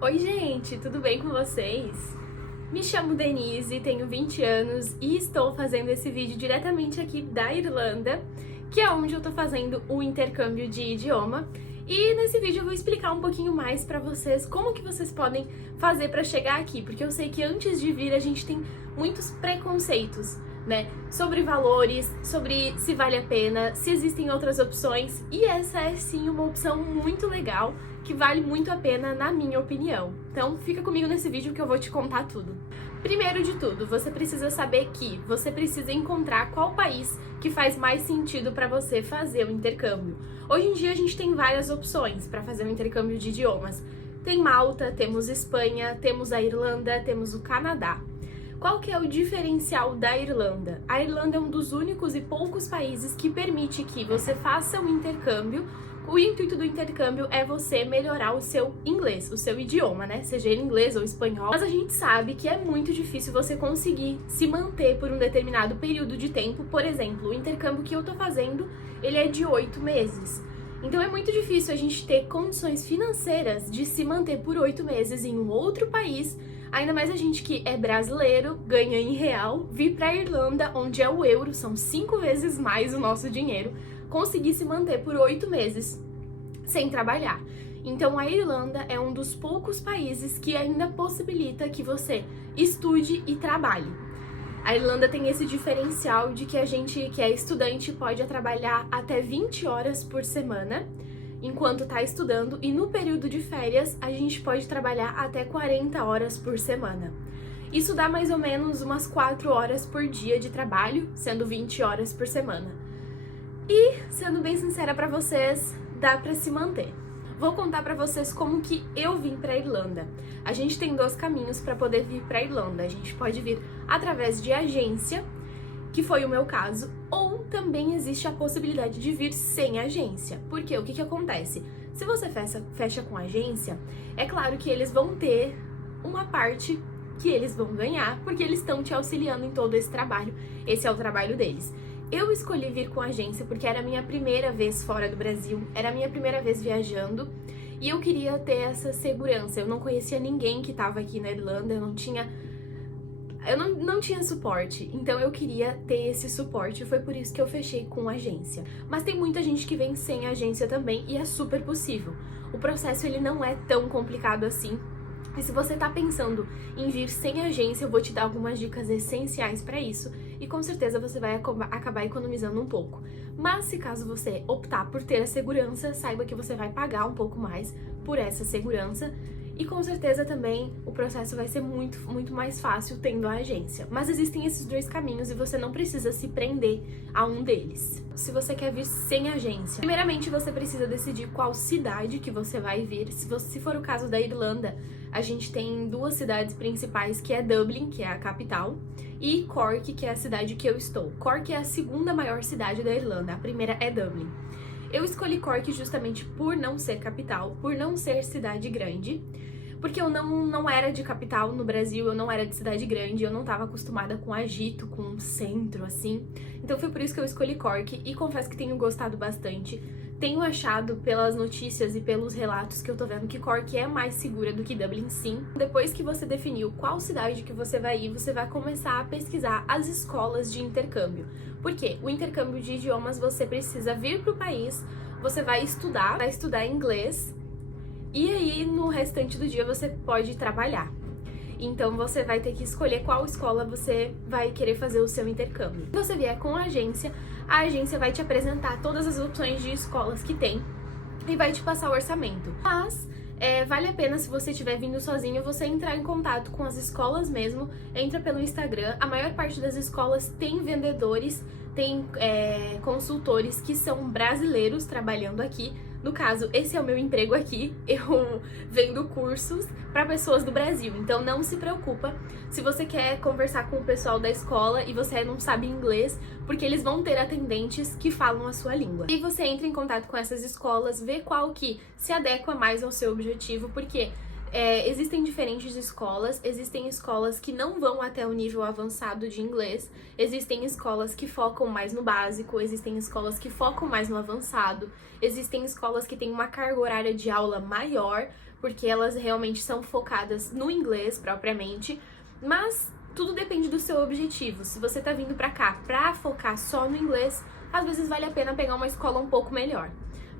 Oi gente, tudo bem com vocês? Me chamo Denise, tenho 20 anos e estou fazendo esse vídeo diretamente aqui da Irlanda, que é onde eu tô fazendo o intercâmbio de idioma. E nesse vídeo eu vou explicar um pouquinho mais pra vocês como que vocês podem fazer pra chegar aqui, porque eu sei que antes de vir a gente tem muitos preconceitos, né? Sobre valores, sobre se vale a pena, se existem outras opções, e essa é sim uma opção muito legal, que vale muito a pena na minha opinião. Então fica comigo nesse vídeo que eu vou te contar tudo. Primeiro de tudo, você precisa saber que você precisa encontrar qual país que faz mais sentido para você fazer o intercâmbio. Hoje em dia a gente tem várias opções para fazer o intercâmbio de idiomas. Tem Malta, temos Espanha, temos a Irlanda, temos o Canadá. Qual que é o diferencial da Irlanda? A Irlanda é um dos únicos e poucos países que permite que você faça um intercâmbio. O intuito do intercâmbio é você melhorar o seu inglês, o seu idioma, né? Seja ele inglês ou espanhol. Mas a gente sabe que é muito difícil você conseguir se manter por um determinado período de tempo. Por exemplo, o intercâmbio que eu tô fazendo, ele é de 8 meses. Então é muito difícil a gente ter condições financeiras de se manter por 8 meses em um outro país, ainda mais a gente que é brasileiro, ganha em real, vir pra Irlanda, onde é o euro, são 5 vezes mais o nosso dinheiro, conseguir se manter por 8 meses sem trabalhar. Então a Irlanda é um dos poucos países que ainda possibilita que você estude e trabalhe. A Irlanda tem esse diferencial de que a gente que é estudante pode trabalhar até 20 horas por semana enquanto está estudando, e no período de férias a gente pode trabalhar até 40 horas por semana. Isso dá mais ou menos umas 4 horas por dia de trabalho, sendo 20 horas por semana. E, sendo bem sincera pra vocês, dá pra se manter. Vou contar pra vocês como que eu vim pra Irlanda. A gente tem 2 caminhos pra poder vir pra Irlanda. A gente pode vir através de agência, que foi o meu caso, ou também existe a possibilidade de vir sem agência. Porque o que acontece? Se você fecha com agência, é claro que eles vão ter uma parte que eles vão ganhar, porque eles estão te auxiliando em todo esse trabalho. Esse é o trabalho deles. Eu escolhi vir com agência porque era a minha primeira vez fora do Brasil, era a minha primeira vez viajando, e eu queria ter essa segurança. Eu não conhecia ninguém que estava aqui na Irlanda, eu não tinha suporte, então eu queria ter esse suporte, e foi por isso que eu fechei com agência. Mas tem muita gente que vem sem agência também, e é super possível. O processo ele não é tão complicado assim. E se você tá pensando em vir sem agência, eu vou te dar algumas dicas essenciais para isso, e com certeza você vai acabar economizando um pouco. Mas se caso você optar por ter a segurança, saiba que você vai pagar um pouco mais por essa segurança, e com certeza também o processo vai ser muito mais fácil tendo a agência. Mas existem esses 2 caminhos e você não precisa se prender a um deles. Se você quer vir sem agência, primeiramente você precisa decidir qual cidade que você vai vir. Se for o caso da Irlanda, a gente tem 2 cidades principais, que é Dublin, que é a capital, e Cork, que é a cidade que eu estou. Cork é a 2ª maior cidade da Irlanda, a primeira é Dublin. Eu escolhi Cork justamente por não ser capital, por não ser cidade grande, porque eu não era de capital no Brasil, eu não era de cidade grande, eu não estava acostumada com agito, com centro, assim. Então foi por isso que eu escolhi Cork, e confesso que tenho gostado bastante. Tenho achado pelas notícias e pelos relatos que eu tô vendo que Cork é mais segura do que Dublin, sim. Depois que você definiu qual cidade que você vai ir, você vai começar a pesquisar as escolas de intercâmbio. Porque o intercâmbio de idiomas, você precisa vir pro país, você vai estudar inglês, e aí no restante do dia você pode trabalhar. Então você vai ter que escolher qual escola você vai querer fazer o seu intercâmbio. Se você vier com a agência vai te apresentar todas as opções de escolas que tem e vai te passar o orçamento. Mas vale a pena, se você estiver vindo sozinho, você entrar em contato com as escolas mesmo. Entra pelo Instagram, a maior parte das escolas tem vendedores, tem consultores que são brasileiros trabalhando aqui. No caso, esse é o meu emprego aqui, eu vendo cursos para pessoas do Brasil, então não se preocupa se você quer conversar com o pessoal da escola e você não sabe inglês, porque eles vão ter atendentes que falam a sua língua. E você entra em contato com essas escolas, vê qual que se adequa mais ao seu objetivo, porque existem diferentes escolas, existem escolas que não vão até o nível avançado de inglês, existem escolas que focam mais no básico, existem escolas que focam mais no avançado, existem escolas que têm uma carga horária de aula maior, porque elas realmente são focadas no inglês propriamente, mas tudo depende do seu objetivo. Se você tá vindo pra cá pra focar só no inglês, às vezes vale a pena pegar uma escola um pouco melhor.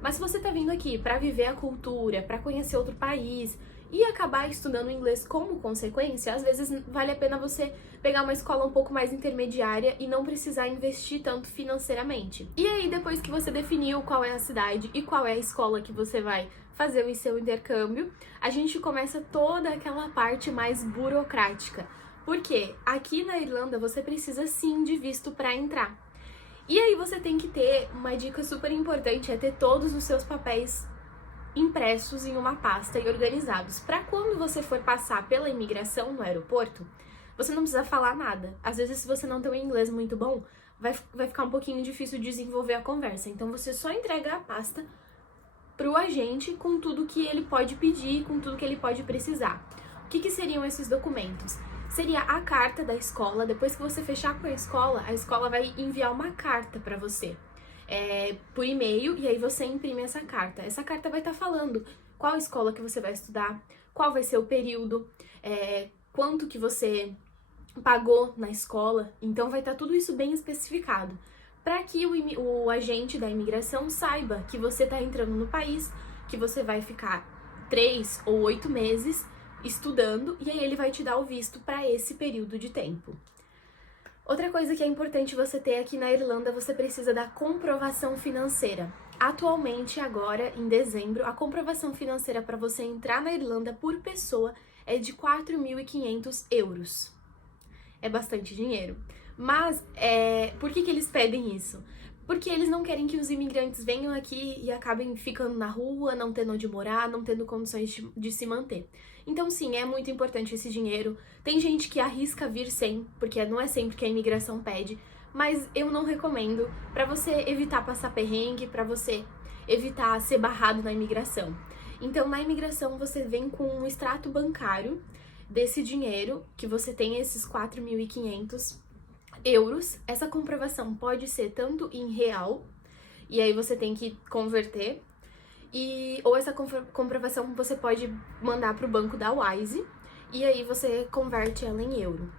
Mas se você tá vindo aqui pra viver a cultura, pra conhecer outro país e acabar estudando inglês como consequência, às vezes vale a pena você pegar uma escola um pouco mais intermediária e não precisar investir tanto financeiramente. E aí, depois que você definiu qual é a cidade e qual é a escola que você vai fazer o seu intercâmbio, a gente começa toda aquela parte mais burocrática. Porque aqui na Irlanda você precisa sim de visto para entrar. E aí você tem que ter, uma dica super importante é ter todos os seus papéis impressos em uma pasta e organizados, para quando você for passar pela imigração no aeroporto, você não precisa falar nada. Às vezes, se você não tem um inglês muito bom, vai ficar um pouquinho difícil de desenvolver a conversa. Então você só entrega a pasta pro agente com tudo que ele pode pedir, com tudo que ele pode precisar. O que seriam esses documentos? Seria a carta da escola. Depois que você fechar com a escola vai enviar uma carta para você por e-mail, e aí você imprime essa carta. Essa carta vai estar falando qual escola que você vai estudar, qual vai ser o período, quanto que você pagou na escola. Então vai estar tudo isso bem especificado, para que o agente da imigração saiba que você está entrando no país, que você vai ficar 3 ou 8 meses estudando, e aí ele vai te dar o visto para esse período de tempo. Outra coisa que é importante você ter aqui na Irlanda, você precisa da comprovação financeira. Atualmente, agora, em dezembro, a comprovação financeira para você entrar na Irlanda por pessoa é de 4.500 euros. É bastante dinheiro. Mas, por que eles pedem isso? Porque eles não querem que os imigrantes venham aqui e acabem ficando na rua, não tendo onde morar, não tendo condições de se manter. Então, sim, é muito importante esse dinheiro. Tem gente que arrisca vir sem, porque não é sempre que a imigração pede, mas eu não recomendo, para você evitar passar perrengue, para você evitar ser barrado na imigração. Então, na imigração, você vem com um extrato bancário desse dinheiro, que você tem esses 4.500 euros. Essa comprovação pode ser tanto em real, e aí você tem que converter, ou essa comprovação você pode mandar para o banco da Wise, e aí você converte ela em euro.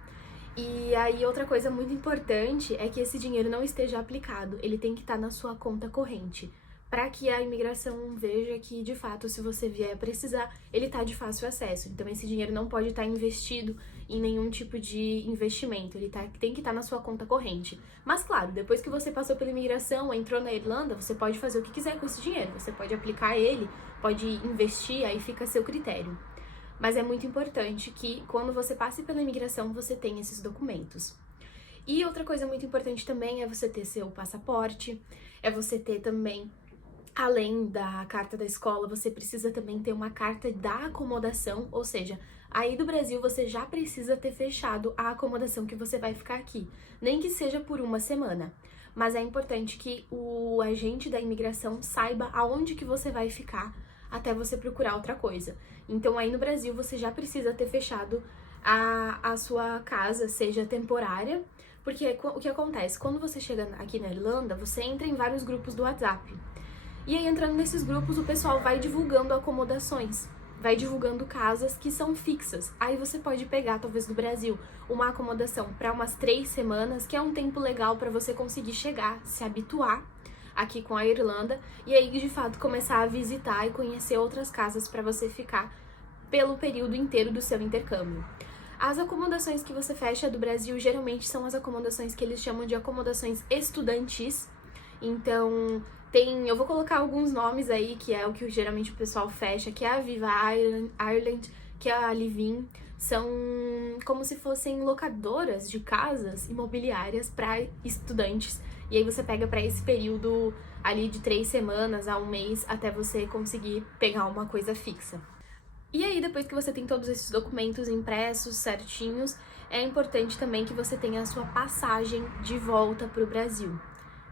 E aí outra coisa muito importante é que esse dinheiro não esteja aplicado, ele tem que estar na sua conta corrente, para que a imigração veja que, de fato, se você vier precisar, ele tá de fácil acesso. Então, esse dinheiro não pode estar investido em nenhum tipo de investimento, ele tem que estar na sua conta corrente. Mas, claro, depois que você passou pela imigração, entrou na Irlanda, você pode fazer o que quiser com esse dinheiro. Você pode aplicar ele, pode investir, aí fica a seu critério. Mas é muito importante que, quando você passe pela imigração, você tenha esses documentos. E outra coisa muito importante também é você ter seu passaporte, é você ter também, além da carta da escola, você precisa também ter uma carta da acomodação, ou seja, aí do Brasil você já precisa ter fechado a acomodação que você vai ficar aqui, nem que seja por uma semana. Mas é importante que o agente da imigração saiba aonde que você vai ficar até você procurar outra coisa. Então aí no Brasil você já precisa ter fechado a sua casa, seja temporária, porque o que acontece? Quando você chega aqui na Irlanda, você entra em vários grupos do WhatsApp. E aí, entrando nesses grupos, o pessoal vai divulgando acomodações, vai divulgando casas que são fixas. Aí você pode pegar, talvez do Brasil, uma acomodação para umas 3 semanas, que é um tempo legal para você conseguir chegar, se habituar aqui com a Irlanda, e aí, de fato, começar a visitar e conhecer outras casas para você ficar pelo período inteiro do seu intercâmbio. As acomodações que você fecha do Brasil, geralmente são as acomodações que eles chamam de acomodações estudantis. Então, eu vou colocar alguns nomes aí, que é o que geralmente o pessoal fecha, que é a Viva Ireland, que é a Livin. São como se fossem locadoras de casas imobiliárias para estudantes. E aí você pega para esse período ali de 3 semanas a 1 mês, até você conseguir pegar uma coisa fixa. E aí, depois que você tem todos esses documentos impressos, certinhos, é importante também que você tenha a sua passagem de volta para o Brasil.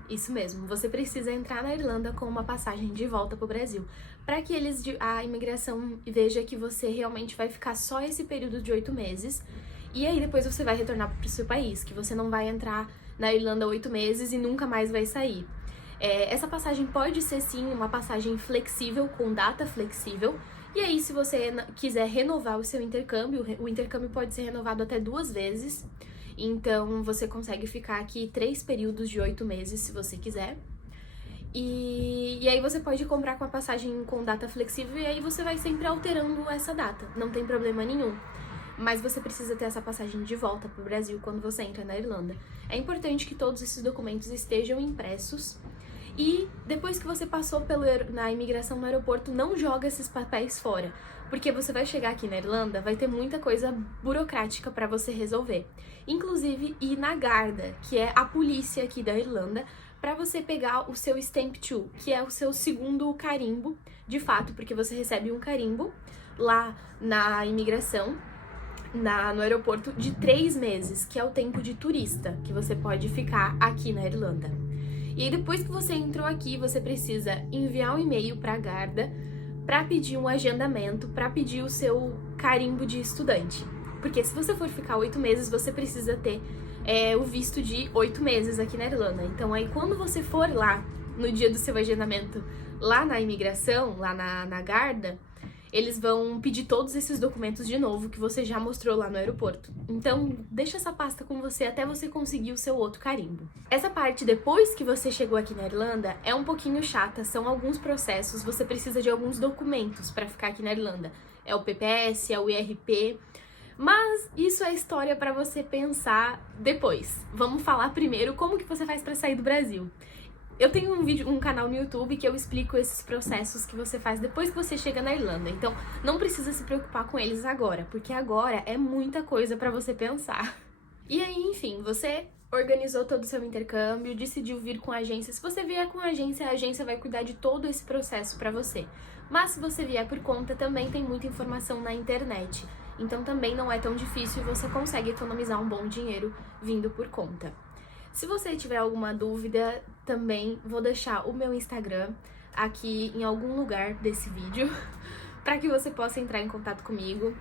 Isso mesmo, você precisa entrar na Irlanda com uma passagem de volta para o Brasil, para que a imigração veja que você realmente vai ficar só esse período de 8 meses, e aí depois você vai retornar para o seu país, que você não vai entrar na Irlanda 8 meses e nunca mais vai sair. Essa passagem pode ser sim uma passagem flexível, com data flexível, E aí, se você quiser renovar o seu intercâmbio, o intercâmbio pode ser renovado até 2 vezes. Então, você consegue ficar aqui 3 períodos de 8 meses, se você quiser. E aí você pode comprar com a passagem com data flexível e aí você vai sempre alterando essa data, não tem problema nenhum. Mas você precisa ter essa passagem de volta pro Brasil quando você entra na Irlanda. É importante que todos esses documentos estejam impressos. E depois que você passou na imigração no aeroporto, não joga esses papéis fora. Porque você vai chegar aqui na Irlanda, vai ter muita coisa burocrática para você resolver. Inclusive ir na Garda, que é a polícia aqui da Irlanda, para você pegar o seu Stamp 2, que é o seu segundo carimbo, de fato, porque você recebe um carimbo lá na imigração, no aeroporto, de 3 meses, que é o tempo de turista que você pode ficar aqui na Irlanda. E aí, depois que você entrou aqui, você precisa enviar um e-mail para a Garda para pedir um agendamento, para pedir o seu carimbo de estudante. Porque se você for ficar 8 meses, você precisa ter o visto de 8 meses aqui na Irlanda. Então aí quando você for lá, no dia do seu agendamento, lá na imigração, lá na Garda, eles vão pedir todos esses documentos de novo que você já mostrou lá no aeroporto. Então deixa essa pasta com você até você conseguir o seu outro carimbo. Essa parte, depois que você chegou aqui na Irlanda, é um pouquinho chata, são alguns processos, você precisa de alguns documentos para ficar aqui na Irlanda. É o PPS, é o IRP... Mas isso é história para você pensar depois. Vamos falar primeiro como que você faz para sair do Brasil. Eu tenho um canal no YouTube que eu explico esses processos que você faz depois que você chega na Irlanda. Então, não precisa se preocupar com eles agora, porque agora é muita coisa para você pensar. E aí, enfim, você organizou todo o seu intercâmbio, decidiu vir com a agência. Se você vier com a agência vai cuidar de todo esse processo para você. Mas se você vier por conta, também tem muita informação na internet. Então também não é tão difícil e você consegue economizar um bom dinheiro vindo por conta. Se você tiver alguma dúvida, também vou deixar o meu Instagram aqui em algum lugar desse vídeo para que você possa entrar em contato comigo.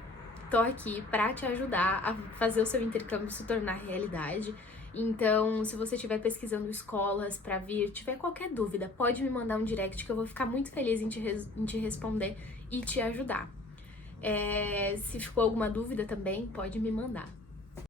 Tô aqui para te ajudar a fazer o seu intercâmbio se tornar realidade. Então, se você estiver pesquisando escolas para vir, tiver qualquer dúvida, pode me mandar um direct que eu vou ficar muito feliz em te responder e te ajudar. Se ficou alguma dúvida também, pode me mandar.